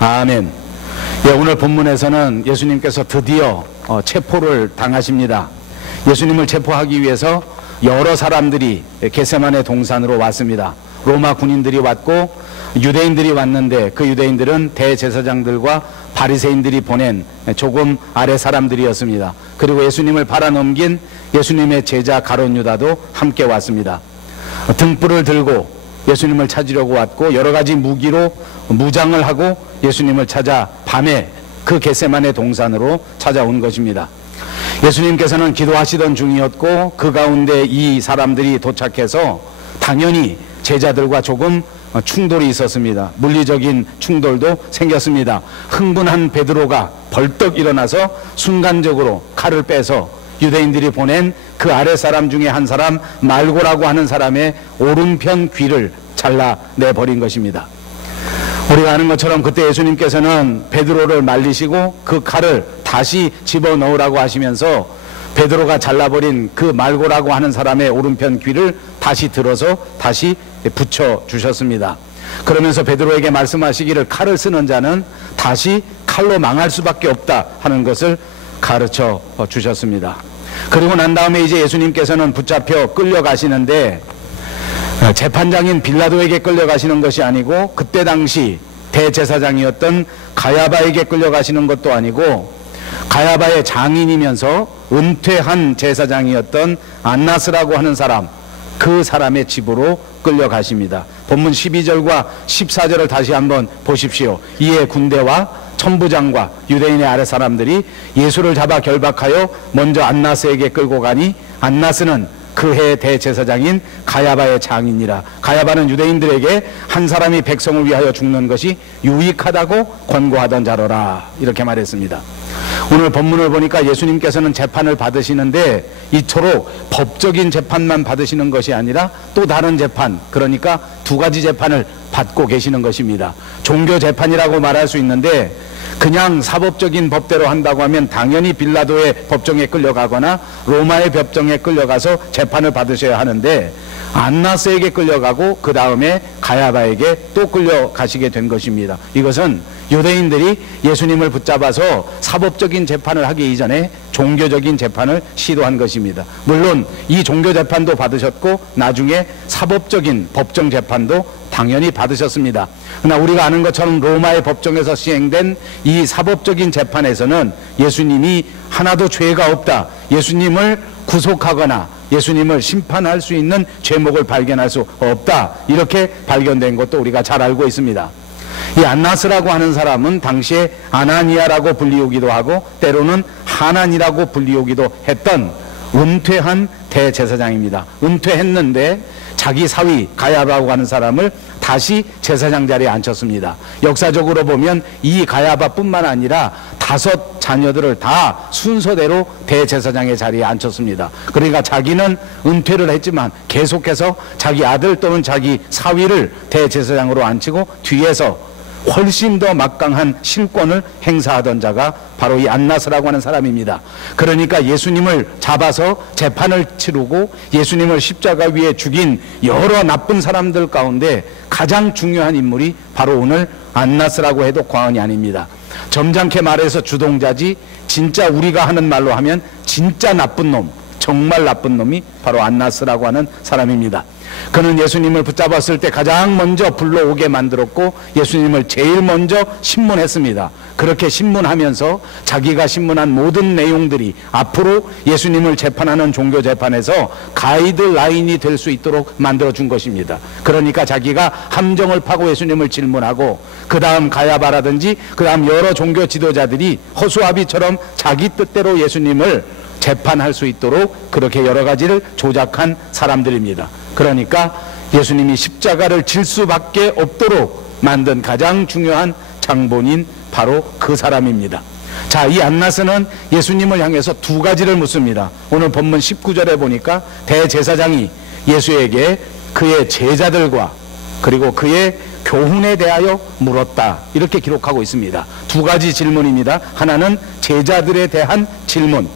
아멘. 예, 오늘 본문에서는 예수님께서 드디어 체포를 당하십니다. 예수님을 체포하기 위해서 여러 사람들이 겟세마네 동산으로 왔습니다. 로마 군인들이 왔고 유대인들이 왔는데 그 유대인들은 대제사장들과 바리새인들이 보낸 조금 아래 사람들이었습니다. 그리고 예수님을 팔아넘긴 예수님의 제자 가룟 유다도 함께 왔습니다. 등불을 들고 예수님을 찾으려고 왔고 여러 가지 무기로 무장을 하고 예수님을 찾아 밤에 그 겟세마네 동산으로 찾아온 것입니다. 예수님께서는 기도하시던 중이었고 그 가운데 이 사람들이 도착해서 당연히 제자들과 조금 충돌이 있었습니다. 물리적인 충돌도 생겼습니다. 흥분한 베드로가 벌떡 일어나서 순간적으로 칼을 빼서 유대인들이 보낸 그 아랫사람 중에 한 사람 말고라고 하는 사람의 오른편 귀를 잘라내버린 것입니다. 우리가 아는 것처럼 그때 예수님께서는 베드로를 말리시고 그 칼을 다시 집어넣으라고 하시면서 베드로가 잘라버린 그 말고라고 하는 사람의 오른편 귀를 다시 들어서 다시 붙여주셨습니다. 그러면서 베드로에게 말씀하시기를 칼을 쓰는 자는 다시 칼로 망할 수밖에 없다 하는 것을 가르쳐 주셨습니다. 그리고 난 다음에 이제 예수님께서는 붙잡혀 끌려가시는데 재판장인 빌라도에게 끌려가시는 것이 아니고 그때 당시 대제사장이었던 가야바에게 끌려가시는 것도 아니고 가야바의 장인이면서 은퇴한 제사장이었던 안나스라고 하는 사람, 그 사람의 집으로 끌려가십니다. 본문 12절과 14절을 다시 한번 보십시오. 이에 군대와 천부장과 유대인의 아랫사람들이 예수를 잡아 결박하여 먼저 안나스에게 끌고 가니 안나스는 그 해의 대제사장인 가야바의 장인이라. 가야바는 유대인들에게 한 사람이 백성을 위하여 죽는 것이 유익하다고 권고하던 자로라, 이렇게 말했습니다. 오늘 본문을 보니까 예수님께서는 재판을 받으시는데 이토록 법적인 재판만 받으시는 것이 아니라 또 다른 재판, 그러니까 두 가지 재판을 받고 계시는 것입니다. 종교 재판이라고 말할 수 있는데 그냥 사법적인 법대로 한다고 하면 당연히 빌라도의 법정에 끌려가거나 로마의 법정에 끌려가서 재판을 받으셔야 하는데 안나스에게 끌려가고 그 다음에 가야바에게 또 끌려가시게 된 것입니다. 이것은 유대인들이 예수님을 붙잡아서 사법적인 재판을 하기 이전에 종교적인 재판을 시도한 것입니다. 물론 이 종교 재판도 받으셨고 나중에 사법적인 법정 재판도 당연히 받으셨습니다. 그러나 우리가 아는 것처럼 로마의 법정에서 시행된 이 사법적인 재판에서는 예수님이 하나도 죄가 없다, 예수님을 구속하거나 예수님을 심판할 수 있는 죄목을 발견할 수 없다, 이렇게 발견된 것도 우리가 잘 알고 있습니다. 이 안나스라고 하는 사람은 당시에 아나니아라고 불리우기도 하고 때로는 하난이라고 불리우기도 했던 은퇴한 대제사장입니다. 은퇴했는데 자기 사위 가야바라고 하는 사람을 다시 제사장 자리에 앉혔습니다. 역사적으로 보면 이 가야바뿐만 아니라 5 자녀들을 다 순서대로 대제사장의 자리에 앉혔습니다. 그러니까 자기는 은퇴를 했지만 계속해서 자기 아들 또는 자기 사위를 대제사장으로 앉히고 뒤에서 훨씬 더 막강한 실권을 행사하던 자가 바로 이 안나스라고 하는 사람입니다. 그러니까 예수님을 잡아서 재판을 치르고 예수님을 십자가 위에 죽인 여러 나쁜 사람들 가운데 가장 중요한 인물이 바로 오늘 안나스라고 해도 과언이 아닙니다. 점잖게 말해서 주동자지, 진짜 우리가 하는 말로 하면 진짜 나쁜 놈, 정말 나쁜 놈이 바로 안나스라고 하는 사람입니다. 그는 예수님을 붙잡았을 때 가장 먼저 불러오게 만들었고 예수님을 제일 먼저 신문했습니다. 그렇게 신문하면서 자기가 신문한 모든 내용들이 앞으로 예수님을 재판하는 종교 재판에서 가이드라인이 될 수 있도록 만들어준 것입니다. 그러니까 자기가 함정을 파고 예수님을 질문하고 그 다음 가야바라든지 그 다음 여러 종교 지도자들이 허수아비처럼 자기 뜻대로 예수님을 재판할 수 있도록 그렇게 여러 가지를 조작한 사람들입니다. 그러니까 예수님이 십자가를 질 수밖에 없도록 만든 가장 중요한 장본인 바로 그 사람입니다. 자, 이 안나스는 예수님을 향해서 2 가지를 묻습니다. 오늘 본문 19절에 보니까 대제사장이 예수에게 그의 제자들과 그리고 그의 교훈에 대하여 물었다, 이렇게 기록하고 있습니다. 2 가지 질문입니다. 하나는 제자들에 대한 질문,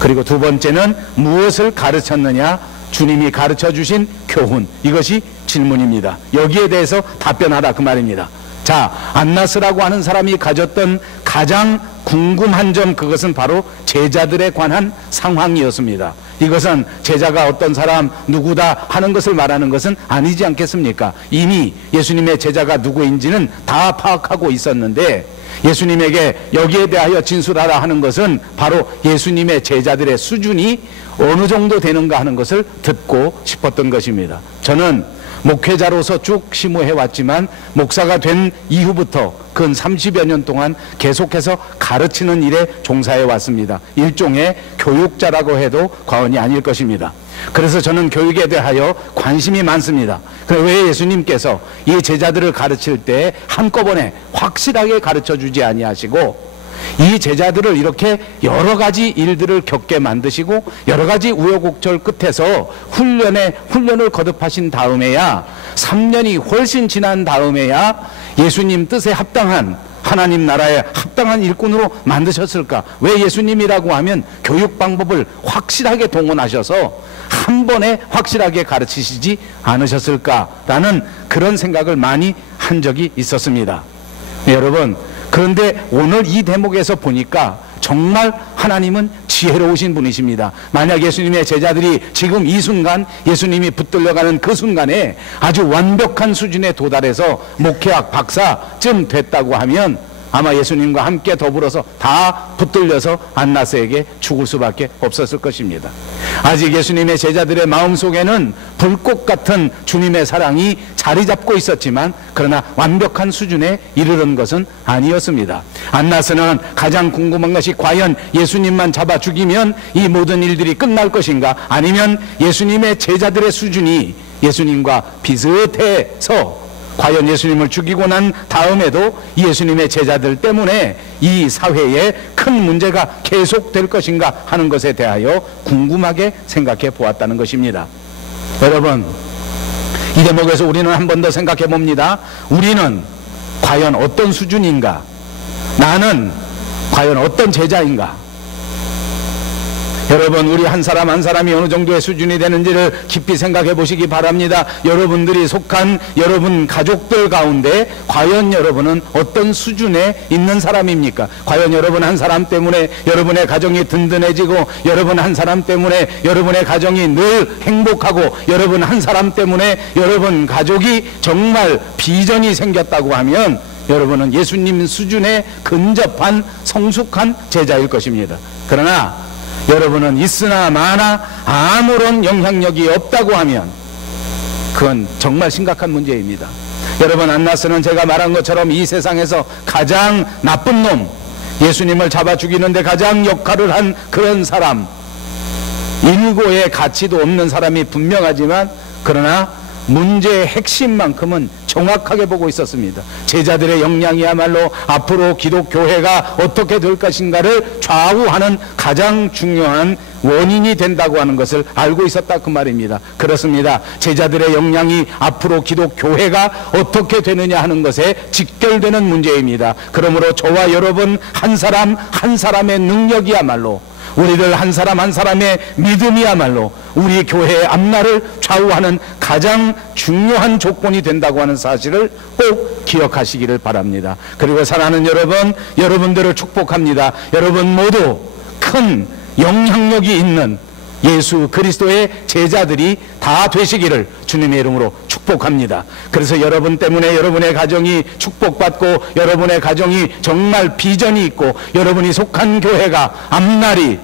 그리고 2 번째는 무엇을 가르쳤느냐, 주님이 가르쳐 주신 교훈, 이것이 질문입니다. 여기에 대해서 답변하라, 그 말입니다. 자, 안나스라고 하는 사람이 가졌던 가장 궁금한 점, 그것은 바로 제자들에 관한 상황이었습니다. 이것은 제자가 어떤 사람 누구다 하는 것을 말하는 것은 아니지 않겠습니까? 이미 예수님의 제자가 누구인지는 다 파악하고 있었는데 예수님에게 여기에 대하여 진술하라 하는 것은 바로 예수님의 제자들의 수준이 어느 정도 되는가 하는 것을 듣고 싶었던 것입니다. 저는 목회자로서 쭉 심호해 왔지만 목사가 된 이후부터 근 30여 년 동안 계속해서 가르치는 일에 종사해 왔습니다. 일종의 교육자라고 해도 과언이 아닐 것입니다. 그래서 저는 교육에 대하여 관심이 많습니다. 왜 예수님께서 이 제자들을 가르칠 때 한꺼번에 확실하게 가르쳐주지 아니하시고 이 제자들을 이렇게 여러 가지 일들을 겪게 만드시고 여러 가지 우여곡절 끝에서 훈련을 거듭하신 다음에야 3년이 훨씬 지난 다음에야 예수님 뜻에 합당한 하나님 나라에 합당한 일꾼으로 만드셨을까? 왜 예수님이라고 하면 교육 방법을 확실하게 동원하셔서 한 번에 확실하게 가르치시지 않으셨을까라는 그런 생각을 많이 한 적이 있었습니다. 여러분, 그런데 오늘 이 대목에서 보니까 정말 하나님은 지혜로우신 분이십니다. 만약 예수님의 제자들이 지금 이 순간 예수님이 붙들려가는 그 순간에 아주 완벽한 수준에 도달해서 목회학 박사쯤 됐다고 하면 아마 예수님과 함께 더불어서 다 붙들려서 안나스에게 죽을 수밖에 없었을 것입니다. 아직 예수님의 제자들의 마음속에는 불꽃 같은 주님의 사랑이 자리 잡고 있었지만 그러나 완벽한 수준에 이르는 것은 아니었습니다. 안나스는 가장 궁금한 것이 과연 예수님만 잡아 죽이면 이 모든 일들이 끝날 것인가, 아니면 예수님의 제자들의 수준이 예수님과 비슷해서 과연 예수님을 죽이고 난 다음에도 예수님의 제자들 때문에 이 사회에 큰 문제가 계속될 것인가 하는 것에 대하여 궁금하게 생각해 보았다는 것입니다. 여러분, 이 대목에서 우리는 한 번 더 생각해 봅니다. 우리는 과연 어떤 수준인가? 나는 과연 어떤 제자인가? 여러분, 우리 한 사람 한 사람이 어느 정도의 수준이 되는지를 깊이 생각해 보시기 바랍니다. 여러분들이 속한 여러분 가족들 가운데 과연 여러분은 어떤 수준에 있는 사람입니까? 과연 여러분 한 사람 때문에 여러분의 가정이 든든해지고, 여러분 한 사람 때문에 여러분의 가정이 늘 행복하고, 여러분 한 사람 때문에 여러분 가족이 정말 비전이 생겼다고 하면 여러분은 예수님 수준에 근접한 성숙한 제자일 것입니다. 그러나 여러분은 있으나 마나 아무런 영향력이 없다고 하면 그건 정말 심각한 문제입니다. 여러분, 안나스는 제가 말한 것처럼 이 세상에서 가장 나쁜 놈, 예수님을 잡아 죽이는데 가장 역할을 한 그런 사람, 인고의 가치도 없는 사람이 분명하지만 그러나 문제의 핵심만큼은 정확하게 보고 있었습니다. 제자들의 역량이야말로 앞으로 기독교회가 어떻게 될 것인가를 좌우하는 가장 중요한 원인이 된다고 하는 것을 알고 있었다, 그 말입니다. 그렇습니다. 제자들의 역량이 앞으로 기독교회가 어떻게 되느냐 하는 것에 직결되는 문제입니다. 그러므로 저와 여러분 한 사람 한 사람의 능력이야말로, 우리들 한 사람 한 사람의 믿음이야말로 우리 교회의 앞날을 좌우하는 가장 중요한 조건이 된다고 하는 사실을 꼭 기억하시기를 바랍니다. 그리고 사랑하는 여러분, 여러분들을 축복합니다. 여러분 모두 큰 영향력이 있는 예수 그리스도의 제자들이 다 되시기를 주님의 이름으로 축복합니다. 그래서 여러분 때문에 여러분의 가정이 축복받고, 여러분의 가정이 정말 비전이 있고, 여러분이 속한 교회가 앞날이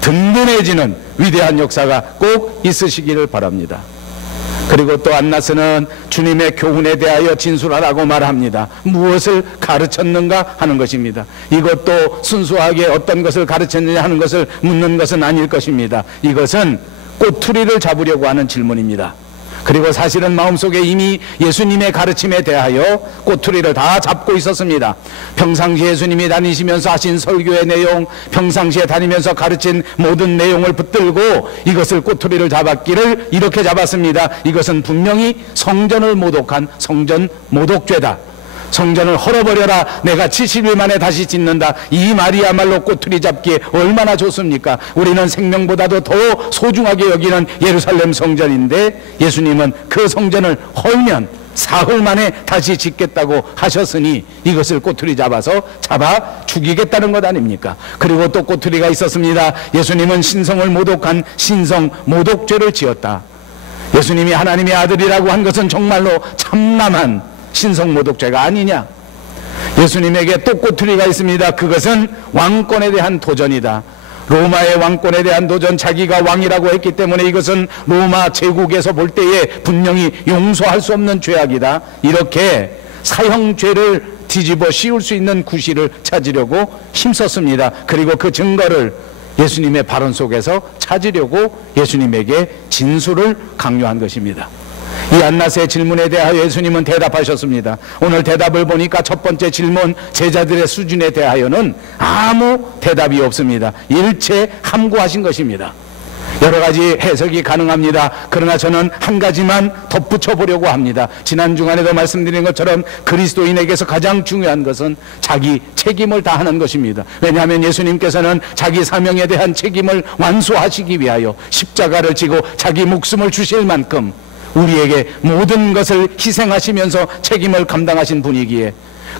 든든해지는 위대한 역사가 꼭 있으시기를 바랍니다. 그리고 또 안나스는 주님의 교훈에 대하여 진술하라고 말합니다. 무엇을 가르쳤는가 하는 것입니다. 이것도 순수하게 어떤 것을 가르쳤느냐 하는 것을 묻는 것은 아닐 것입니다. 이것은 꼬투리를 잡으려고 하는 질문입니다. 그리고 사실은 마음속에 이미 예수님의 가르침에 대하여 꼬투리를 다 잡고 있었습니다. 평상시에 예수님이 다니시면서 하신 설교의 내용, 평상시에 다니면서 가르친 모든 내용을 붙들고 이것을 꼬투리를 잡았기를 이렇게 잡았습니다. 이것은 분명히 성전을 모독한 성전 모독죄다. 성전을 헐어버려라, 내가 70일 만에 다시 짓는다. 이 말이야말로 꼬투리 잡기에 얼마나 좋습니까? 우리는 생명보다도 더 소중하게 여기는 예루살렘 성전인데 예수님은 그 성전을 헐면 사흘 만에 다시 짓겠다고 하셨으니 이것을 꼬투리 잡아 죽이겠다는 것 아닙니까? 그리고 또 꼬투리가 있었습니다. 예수님은 신성을 모독한 신성 모독죄를 지었다. 예수님이 하나님의 아들이라고 한 것은 정말로 참남한 신성 모독죄가 아니냐? 예수님에게 또 꼬투리가 있습니다. 그것은 왕권에 대한 도전이다. 로마의 왕권에 대한 도전, 자기가 왕이라고 했기 때문에 이것은 로마 제국에서 볼 때에 분명히 용서할 수 없는 죄악이다. 이렇게 사형죄를 뒤집어 씌울 수 있는 구실을 찾으려고 힘썼습니다. 그리고 그 증거를 예수님의 발언 속에서 찾으려고 예수님에게 진술을 강요한 것입니다. 이 안낫의 질문에 대하여 예수님은 대답하셨습니다. 오늘 대답을 보니까 첫 번째 질문, 제자들의 수준에 대하여는 아무 대답이 없습니다. 일체 함구하신 것입니다. 여러 가지 해석이 가능합니다. 그러나 저는 한 가지만 덧붙여 보려고 합니다. 지난 주간에도 말씀드린 것처럼 그리스도인에게서 가장 중요한 것은 자기 책임을 다하는 것입니다. 왜냐하면 예수님께서는 자기 사명에 대한 책임을 완수하시기 위하여 십자가를 지고 자기 목숨을 주실 만큼 우리에게 모든 것을 희생하시면서 책임을 감당하신 분이기에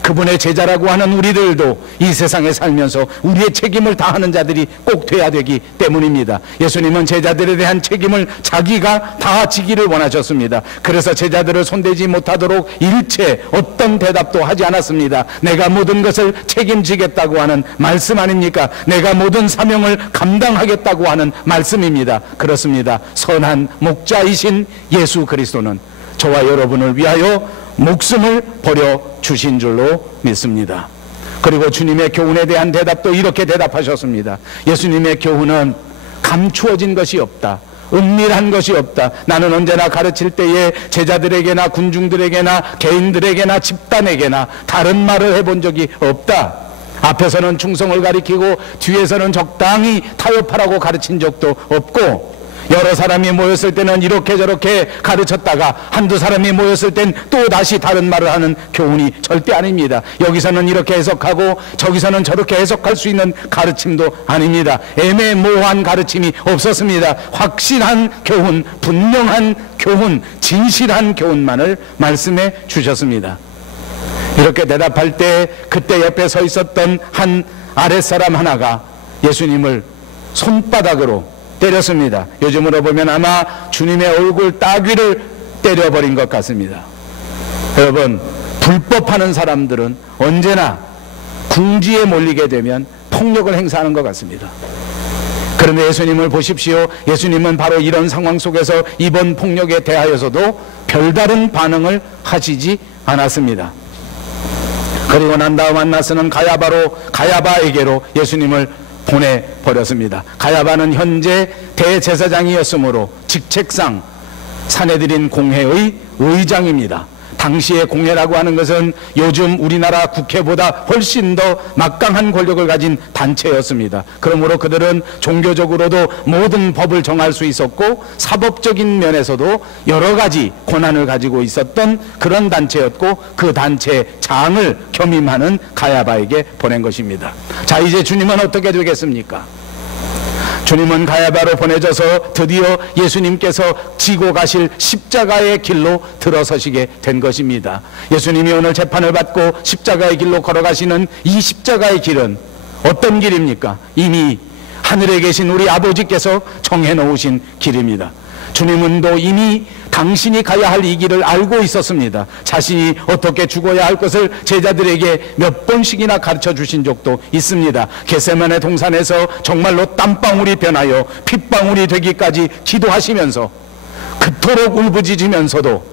그분의 제자라고 하는 우리들도 이 세상에 살면서 우리의 책임을 다하는 자들이 꼭 돼야 되기 때문입니다. 예수님은 제자들에 대한 책임을 자기가 다 지기를 원하셨습니다. 그래서 제자들을 손대지 못하도록 일체 어떤 대답도 하지 않았습니다. 내가 모든 것을 책임지겠다고 하는 말씀 아닙니까? 내가 모든 사명을 감당하겠다고 하는 말씀입니다. 그렇습니다. 선한 목자이신 예수 그리스도는 저와 여러분을 위하여 목숨을 버려 주신 줄로 믿습니다. 그리고 주님의 교훈에 대한 대답도 이렇게 대답하셨습니다. 예수님의 교훈은 감추어진 것이 없다. 은밀한 것이 없다. 나는 언제나 가르칠 때에 제자들에게나 군중들에게나 개인들에게나 집단에게나 다른 말을 해본 적이 없다. 앞에서는 충성을 가리키고 뒤에서는 적당히 타협하라고 가르친 적도 없고, 여러 사람이 모였을 때는 이렇게 저렇게 가르쳤다가 한두 사람이 모였을 땐 또 다시 다른 말을 하는 교훈이 절대 아닙니다. 여기서는 이렇게 해석하고 저기서는 저렇게 해석할 수 있는 가르침도 아닙니다. 애매모호한 가르침이 없었습니다. 확실한 교훈, 분명한 교훈, 진실한 교훈만을 말씀해 주셨습니다. 이렇게 대답할 때 그때 옆에 서 있었던 한 아랫사람 하나가 예수님을 손바닥으로 때렸습니다. 요즘으로 보면 아마 주님의 얼굴 따귀를 때려버린 것 같습니다. 여러분, 불법하는 사람들은 언제나 궁지에 몰리게 되면 폭력을 행사하는 것 같습니다. 그런데 예수님을 보십시오. 예수님은 바로 이런 상황 속에서 이번 폭력에 대하여서도 별다른 반응을 하시지 않았습니다. 그리고 난 다음 안나스는 가야바에게로 예수님을 보내버렸습니다. 가야바는 현재 대제사장이었으므로 직책상 산헤드린 공회의 의장입니다. 당시의 공회라고 하는 것은 요즘 우리나라 국회보다 훨씬 더 막강한 권력을 가진 단체였습니다. 그러므로 그들은 종교적으로도 모든 법을 정할 수 있었고 사법적인 면에서도 여러 가지 권한을 가지고 있었던 그런 단체였고, 그 단체 장을 겸임하는 가야바에게 보낸 것입니다. 자, 이제 주님은 어떻게 되겠습니까? 주님은 가야바로 보내져서 드디어 예수님께서 지고 가실 십자가의 길로 들어서시게 된 것입니다. 예수님이 오늘 재판을 받고 십자가의 길로 걸어가시는 이 십자가의 길은 어떤 길입니까? 이미 하늘에 계신 우리 아버지께서 정해놓으신 길입니다. 주님은 또 이미 당신이 가야 할 이 길을 알고 있었습니다. 자신이 어떻게 죽어야 할 것을 제자들에게 몇 번씩이나 가르쳐 주신 적도 있습니다. 겟세마네 동산에서 정말로 땀방울이 변하여 핏방울이 되기까지 기도하시면서 그토록 울부짖으면서도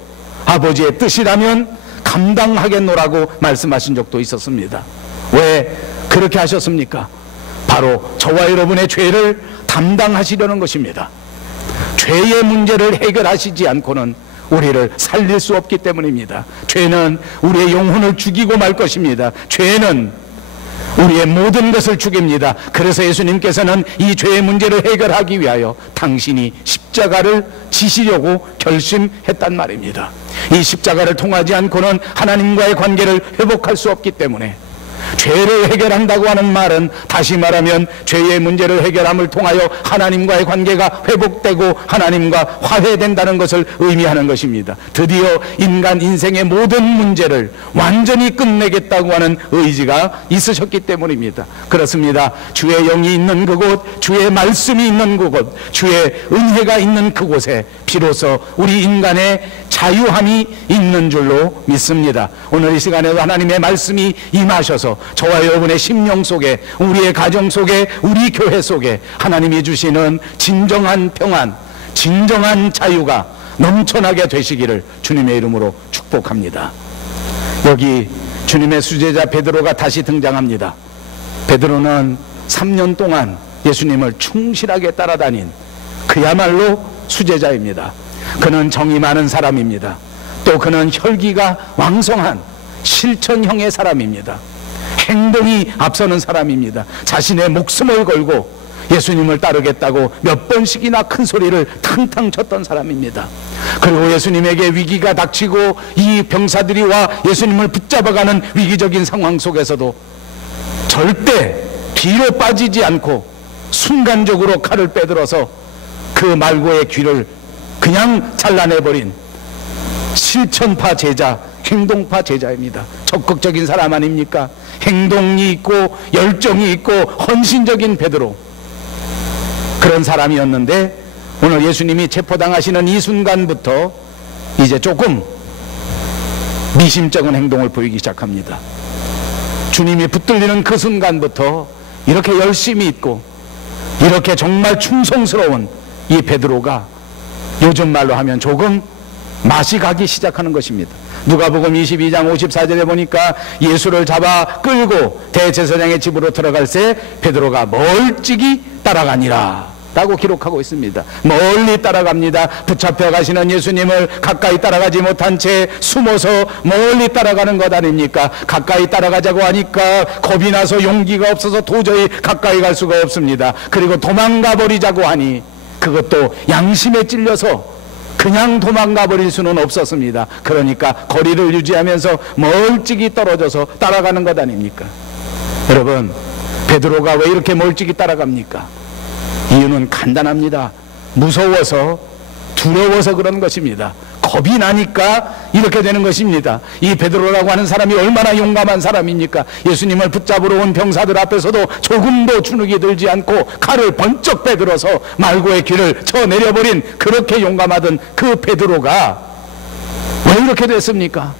아버지의 뜻이라면 감당하겠노라고 말씀하신 적도 있었습니다. 왜 그렇게 하셨습니까? 바로 저와 여러분의 죄를 담당하시려는 것입니다. 죄의 문제를 해결하시지 않고는 우리를 살릴 수 없기 때문입니다. 죄는 우리의 영혼을 죽이고 말 것입니다. 죄는 우리의 모든 것을 죽입니다. 그래서 예수님께서는 이 죄의 문제를 해결하기 위하여 당신이 십자가를 지시려고 결심했단 말입니다. 이 십자가를 통하지 않고는 하나님과의 관계를 회복할 수 없기 때문에 죄를 해결한다고 하는 말은 다시 말하면 죄의 문제를 해결함을 통하여 하나님과의 관계가 회복되고 하나님과 화해된다는 것을 의미하는 것입니다. 드디어 인간 인생의 모든 문제를 완전히 끝내겠다고 하는 의지가 있으셨기 때문입니다. 그렇습니다. 주의 영이 있는 그곳, 주의 말씀이 있는 그곳, 주의 은혜가 있는 그곳에 비로소 우리 인간의 자유함이 있는 줄로 믿습니다. 오늘 이 시간에도 하나님의 말씀이 임하셔서 저와 여러분의 심령 속에, 우리의 가정 속에, 우리 교회 속에 하나님이 주시는 진정한 평안, 진정한 자유가 넘쳐나게 되시기를 주님의 이름으로 축복합니다. 여기 주님의 수제자 베드로가 다시 등장합니다. 베드로는 3년 동안 예수님을 충실하게 따라다닌 그야말로 수제자입니다. 그는 정이 많은 사람입니다. 또 그는 혈기가 왕성한 실천형의 사람입니다. 행동이 앞서는 사람입니다. 자신의 목숨을 걸고 예수님을 따르겠다고 몇 번씩이나 큰 소리를 탕탕 쳤던 사람입니다. 그리고 예수님에게 위기가 닥치고 이 병사들이 와 예수님을 붙잡아가는 위기적인 상황 속에서도 절대 뒤로 빠지지 않고 순간적으로 칼을 빼들어서 그 말고의 귀를 그냥 잘라내버린 실천파 제자, 행동파 제자입니다. 적극적인 사람 아닙니까? 행동이 있고 열정이 있고 헌신적인 베드로, 그런 사람이었는데 오늘 예수님이 체포당하시는 이 순간부터 이제 조금 미심쩍은 행동을 보이기 시작합니다. 주님이 붙들리는 그 순간부터 이렇게 열심히 있고 이렇게 정말 충성스러운 이 베드로가 요즘 말로 하면 조금 맛이 가기 시작하는 것입니다. 누가복음 22장 54절에 보니까 예수를 잡아 끌고 대제사장의 집으로 들어갈 새 베드로가 멀찍이 따라가니라 라고 기록하고 있습니다. 멀리 따라갑니다. 붙잡혀 가시는 예수님을 가까이 따라가지 못한 채 숨어서 멀리 따라가는 것 아닙니까? 가까이 따라가자고 하니까 겁이 나서 용기가 없어서 도저히 가까이 갈 수가 없습니다. 그리고 도망가 버리자고 하니 그것도 양심에 찔려서 그냥 도망가 버릴 수는 없었습니다. 그러니까 거리를 유지하면서 멀찍이 떨어져서 따라가는 것 아닙니까? 여러분, 베드로가 왜 이렇게 멀찍이 따라갑니까? 이유는 간단합니다. 무서워서, 두려워서 그런 것입니다. 겁이 나니까 이렇게 되는 것입니다. 이 베드로라고 하는 사람이 얼마나 용감한 사람입니까? 예수님을 붙잡으러 온 병사들 앞에서도 조금도 주눅이 들지 않고 칼을 번쩍 빼들어서 말고의 귀를 쳐내려버린 그렇게 용감하던 그 베드로가 왜 이렇게 됐습니까?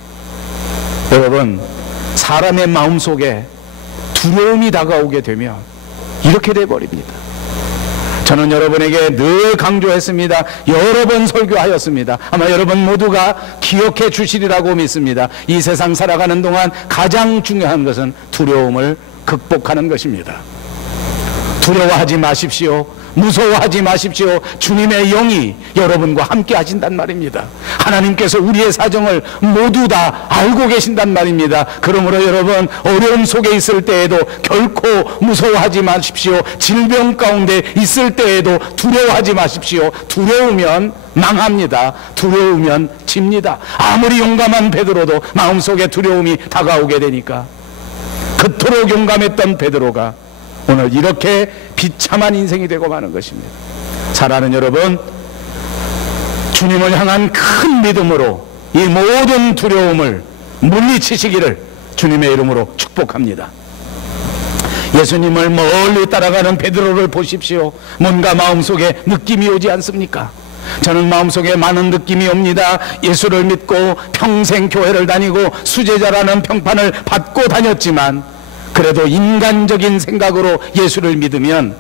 여러분, 사람의 마음속에 두려움이 다가오게 되면 이렇게 돼버립니다. 저는 여러분에게 늘 강조했습니다. 여러 번 설교하였습니다. 아마 여러분 모두가 기억해 주시리라고 믿습니다. 이 세상 살아가는 동안 가장 중요한 것은 두려움을 극복하는 것입니다. 두려워하지 마십시오. 무서워하지 마십시오. 주님의 영이 여러분과 함께 하신단 말입니다. 하나님께서 우리의 사정을 모두 다 알고 계신단 말입니다. 그러므로 여러분, 어려움 속에 있을 때에도 결코 무서워하지 마십시오. 질병 가운데 있을 때에도 두려워하지 마십시오. 두려우면 망합니다. 두려우면 집니다. 아무리 용감한 베드로도 마음속에 두려움이 다가오게 되니까, 그토록 용감했던 베드로가 오늘 이렇게 비참한 인생이 되고 마는 것입니다. 사랑하는 여러분, 주님을 향한 큰 믿음으로 이 모든 두려움을 물리치시기를 주님의 이름으로 축복합니다. 예수님을 멀리 따라가는 베드로를 보십시오. 뭔가 마음속에 느낌이 오지 않습니까? 저는 마음속에 많은 느낌이 옵니다. 예수를 믿고 평생 교회를 다니고 수제자라는 평판을 받고 다녔지만 그래도 인간적인 생각으로 예수를 믿으면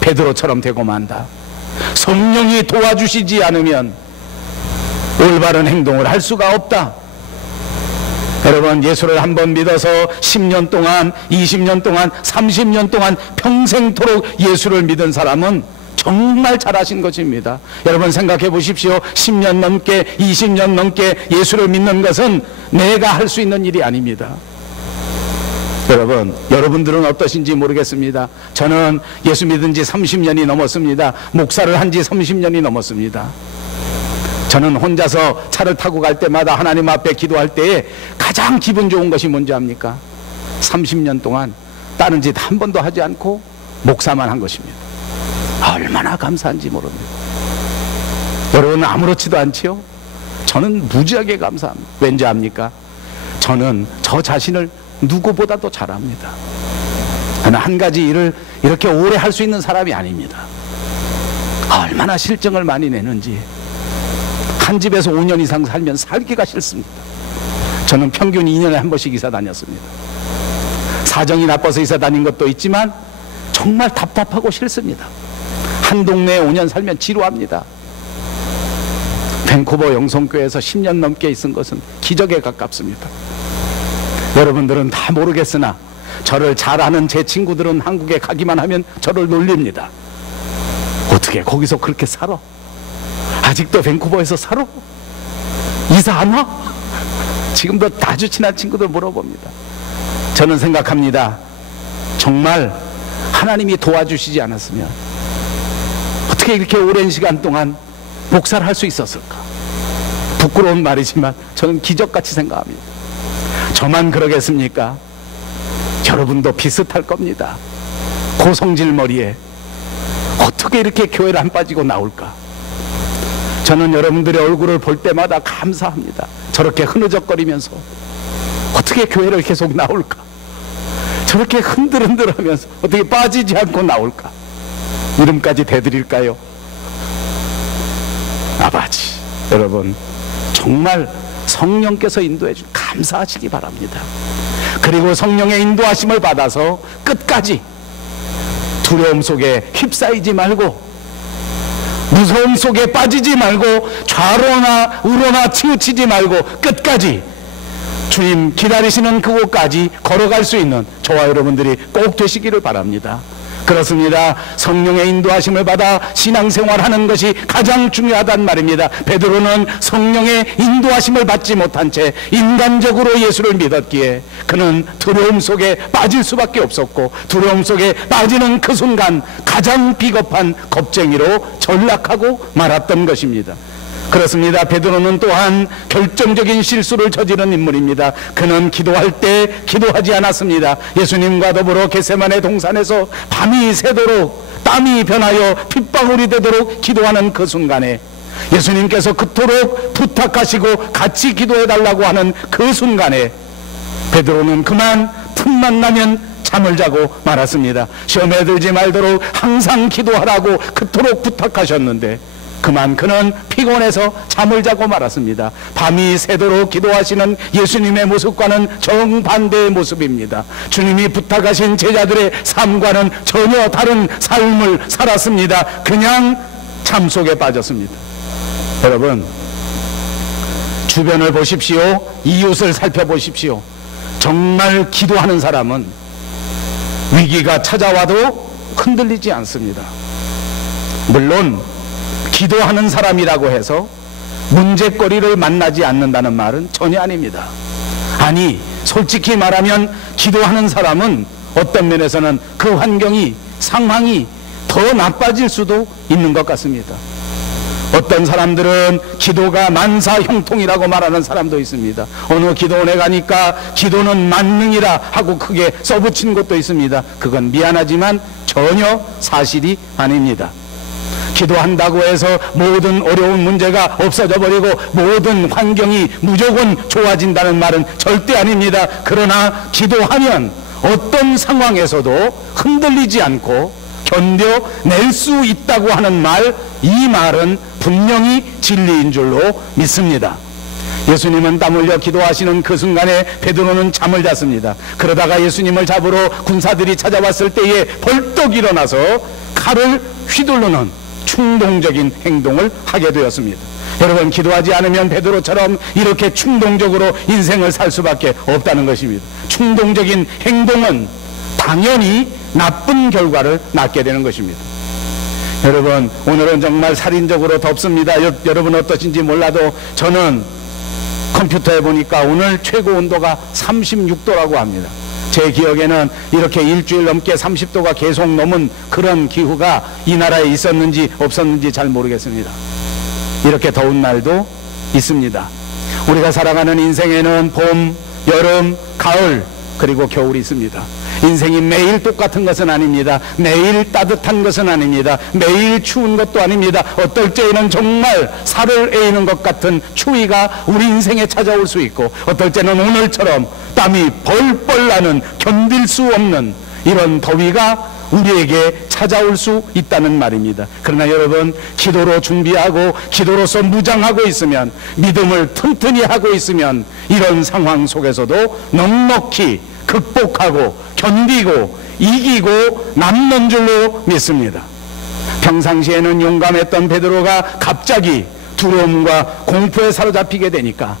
베드로처럼 되고 만다. 성령이 도와주시지 않으면 올바른 행동을 할 수가 없다. 여러분, 예수를 한번 믿어서 10년 동안, 20년 동안, 30년 동안 평생토록 예수를 믿은 사람은 정말 잘하신 것입니다. 여러분 생각해 보십시오. 10년 넘게, 20년 넘게 예수를 믿는 것은 내가 할 수 있는 일이 아닙니다. 여러분, 여러분들은 어떠신지 모르겠습니다. 저는 예수 믿은 지 30년이 넘었습니다. 목사를 한 지 30년이 넘었습니다. 저는 혼자서 차를 타고 갈 때마다 하나님 앞에 기도할 때에 가장 기분 좋은 것이 뭔지 압니까? 30년 동안 다른 짓 한 번도 하지 않고 목사만 한 것입니다. 얼마나 감사한지 모릅니다. 여러분 아무렇지도 않지요? 저는 무지하게 감사합니다. 왠지 압니까? 저는 저 자신을 누구보다도 잘 압니다. 저는 한 가지 일을 이렇게 오래 할 수 있는 사람이 아닙니다. 얼마나 실증을 많이 내는지. 한 집에서 5년 이상 살면 살기가 싫습니다. 저는 평균 2년에 한 번씩 이사 다녔습니다. 사정이 나빠서 이사 다닌 것도 있지만 정말 답답하고 싫습니다. 한 동네에 5년 살면 지루합니다. 밴쿠버 영성교회에서 10년 넘게 있은 것은 기적에 가깝습니다. 여러분들은 다 모르겠으나 저를 잘 아는 제 친구들은 한국에 가기만 하면 저를 놀립니다. 어떻게 거기서 그렇게 살아? 아직도 밴쿠버에서 살아? 이사 안 와? 지금도 아주 친한 친구들 물어봅니다. 저는 생각합니다. 정말 하나님이 도와주시지 않았으면 어떻게 이렇게 오랜 시간 동안 목사를 할 수 있었을까? 부끄러운 말이지만 저는 기적같이 생각합니다. 저만 그러겠습니까? 여러분도 비슷할 겁니다. 고성질 머리에 어떻게 이렇게 교회를 안 빠지고 나올까? 저는 여러분들의 얼굴을 볼 때마다 감사합니다. 저렇게 흐느적거리면서 어떻게 교회를 계속 나올까? 저렇게 흔들흔들하면서 어떻게 빠지지 않고 나올까? 이름까지 대드릴까요? 아버지, 여러분 정말 성령께서 인도해 주 감사하시기 바랍니다. 그리고 성령의 인도하심을 받아서 끝까지 두려움 속에 휩싸이지 말고 무서움 속에 빠지지 말고 좌로나 우로나 치우치지 말고 끝까지 주님 기다리시는 그곳까지 걸어갈 수 있는 저와 여러분들이 꼭 되시기를 바랍니다. 그렇습니다. 성령의 인도하심을 받아 신앙생활하는 것이 가장 중요하단 말입니다. 베드로는 성령의 인도하심을 받지 못한 채 인간적으로 예수를 믿었기에 그는 두려움 속에 빠질 수밖에 없었고, 두려움 속에 빠지는 그 순간 가장 비겁한 겁쟁이로 전락하고 말았던 것입니다. 그렇습니다. 베드로는 또한 결정적인 실수를 저지른 인물입니다. 그는 기도할 때 기도하지 않았습니다. 예수님과 더불어 겟세마네 동산에서 밤이 새도록 땀이 변하여 핏방울이 되도록 기도하는 그 순간에 예수님께서 그토록 부탁하시고 같이 기도해달라고 하는 그 순간에 베드로는 그만 틈만 나면 잠을 자고 말았습니다. 시험에 들지 말도록 항상 기도하라고 그토록 부탁하셨는데 그만 그는 피곤해서 잠을 자고 말았습니다. 밤이 새도록 기도하시는 예수님의 모습과는 정반대의 모습입니다. 주님이 부탁하신 제자들의 삶과는 전혀 다른 삶을 살았습니다. 그냥 잠 속에 빠졌습니다. 여러분, 주변을 보십시오. 이웃을 살펴보십시오. 정말 기도하는 사람은 위기가 찾아와도 흔들리지 않습니다. 물론 기도하는 사람이라고 해서 문제거리를 만나지 않는다는 말은 전혀 아닙니다. 아니, 솔직히 말하면 기도하는 사람은 어떤 면에서는 그 환경이, 상황이 더 나빠질 수도 있는 것 같습니다. 어떤 사람들은 기도가 만사 형통이라고 말하는 사람도 있습니다. 어느 기도원에 가니까 기도는 만능이라 하고 크게 써붙인 것도 있습니다. 그건 미안하지만 전혀 사실이 아닙니다. 기도한다고 해서 모든 어려운 문제가 없어져 버리고 모든 환경이 무조건 좋아진다는 말은 절대 아닙니다. 그러나 기도하면 어떤 상황에서도 흔들리지 않고 견뎌낼 수 있다고 하는 말, 이 말은 분명히 진리인 줄로 믿습니다. 예수님은 땀 흘려 기도하시는 그 순간에 베드로는 잠을 잤습니다. 그러다가 예수님을 잡으러 군사들이 찾아왔을 때에 벌떡 일어나서 칼을 휘두르는 충동적인 행동을 하게 되었습니다. 여러분, 기도하지 않으면 베드로처럼 이렇게 충동적으로 인생을 살 수밖에 없다는 것입니다. 충동적인 행동은 당연히 나쁜 결과를 낳게 되는 것입니다. 여러분, 오늘은 정말 살인적으로 덥습니다. 여러분 어떠신지 몰라도 저는 컴퓨터에 보니까 오늘 최고 온도가 36도라고 합니다. 제 기억에는 이렇게 일주일 넘게 30도가 계속 넘은 그런 기후가 이 나라에 있었는지 없었는지 잘 모르겠습니다. 이렇게 더운 날도 있습니다. 우리가 살아가는 인생에는 봄, 여름, 가을 그리고 겨울이 있습니다. 인생이 매일 똑같은 것은 아닙니다. 매일 따뜻한 것은 아닙니다. 매일 추운 것도 아닙니다. 어떨 때에는 정말 살을 에이는 것 같은 추위가 우리 인생에 찾아올 수 있고, 어떨 때는 오늘처럼 땀이 벌벌 나는 견딜 수 없는 이런 더위가 우리에게 찾아올 수 있다는 말입니다. 그러나 여러분, 기도로 준비하고 기도로서 무장하고 있으면, 믿음을 튼튼히 하고 있으면 이런 상황 속에서도 넉넉히 극복하고 견디고 이기고 남는 줄로 믿습니다. 평상시에는 용감했던 베드로가 갑자기 두려움과 공포에 사로잡히게 되니까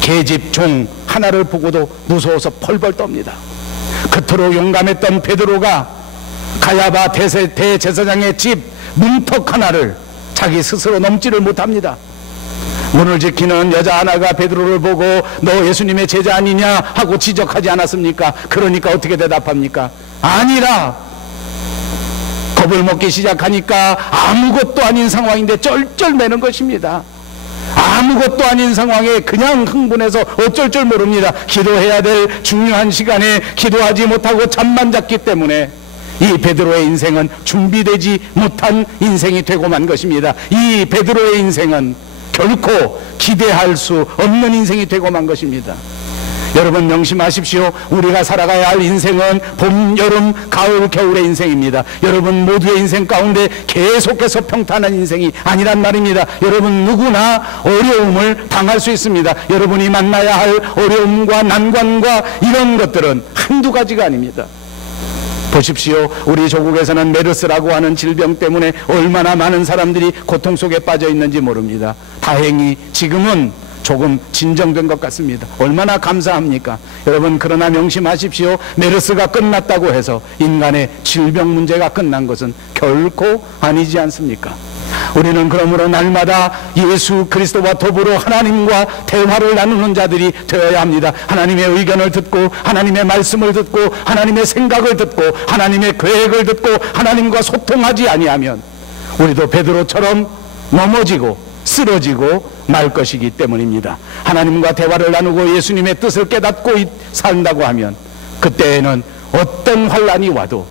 계집 종 하나를 보고도 무서워서 펄펄 떱니다. 그토록 용감했던 베드로가 가야바 대제사장의 집 문턱 하나를 자기 스스로 넘지를 못합니다. 문을 지키는 여자 하나가 베드로를 보고 너 예수님의 제자 아니냐 하고 지적하지 않았습니까? 그러니까 어떻게 대답합니까? 아니라. 겁을 먹기 시작하니까 아무것도 아닌 상황인데 쩔쩔매는 것입니다. 아무것도 아닌 상황에 그냥 흥분해서 어쩔 줄 모릅니다. 기도해야 될 중요한 시간에 기도하지 못하고 잠만 잤기 때문에 이 베드로의 인생은 준비되지 못한 인생이 되고 만 것입니다. 이 베드로의 인생은 결코 기대할 수 없는 인생이 되고 만 것입니다. 여러분 명심하십시오. 우리가 살아가야 할 인생은 봄, 여름, 가을, 겨울의 인생입니다. 여러분 모두의 인생 가운데 계속해서 평탄한 인생이 아니란 말입니다. 여러분 누구나 어려움을 당할 수 있습니다. 여러분이 만나야 할 어려움과 난관과 이런 것들은 한두 가지가 아닙니다. 보십시오. 우리 조국에서는 메르스라고 하는 질병 때문에 얼마나 많은 사람들이 고통 속에 빠져 있는지 모릅니다. 다행히 지금은 조금 진정된 것 같습니다. 얼마나 감사합니까? 여러분, 그러나 명심하십시오. 메르스가 끝났다고 해서 인간의 질병 문제가 끝난 것은 결코 아니지 않습니까? 우리는 그러므로 날마다 예수 그리스도와 더불어 하나님과 대화를 나누는 자들이 되어야 합니다. 하나님의 의견을 듣고 하나님의 말씀을 듣고 하나님의 생각을 듣고 하나님의 계획을 듣고 하나님과 소통하지 아니하면 우리도 베드로처럼 넘어지고 쓰러지고 말 것이기 때문입니다. 하나님과 대화를 나누고 예수님의 뜻을 깨닫고 산다고 하면 그때에는 어떤 환난이 와도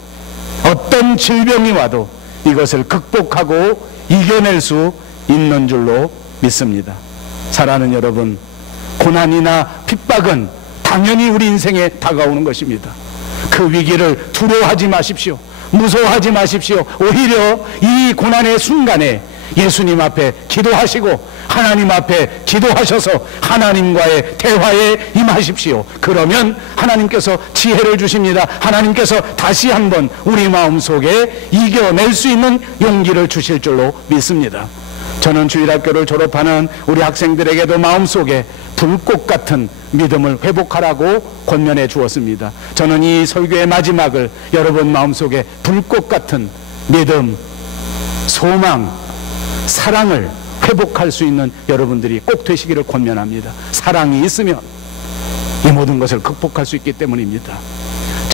어떤 질병이 와도 이것을 극복하고 이겨낼 수 있는 줄로 믿습니다. 사랑하는 여러분, 고난이나 핍박은 당연히 우리 인생에 다가오는 것입니다. 그 위기를 두려워하지 마십시오. 무서워하지 마십시오. 오히려 이 고난의 순간에 예수님 앞에 기도하시고 하나님 앞에 기도하셔서 하나님과의 대화에 임하십시오. 그러면 하나님께서 지혜를 주십니다. 하나님께서 다시 한번 우리 마음속에 이겨낼 수 있는 용기를 주실 줄로 믿습니다. 저는 주일학교를 졸업하는 우리 학생들에게도 마음속에 불꽃 같은 믿음을 회복하라고 권면해 주었습니다. 저는 이 설교의 마지막을 여러분 마음속에 불꽃 같은 믿음, 소망, 사랑을 회복할 수 있는 여러분들이 꼭 되시기를 권면합니다. 사랑이 있으면 이 모든 것을 극복할 수 있기 때문입니다.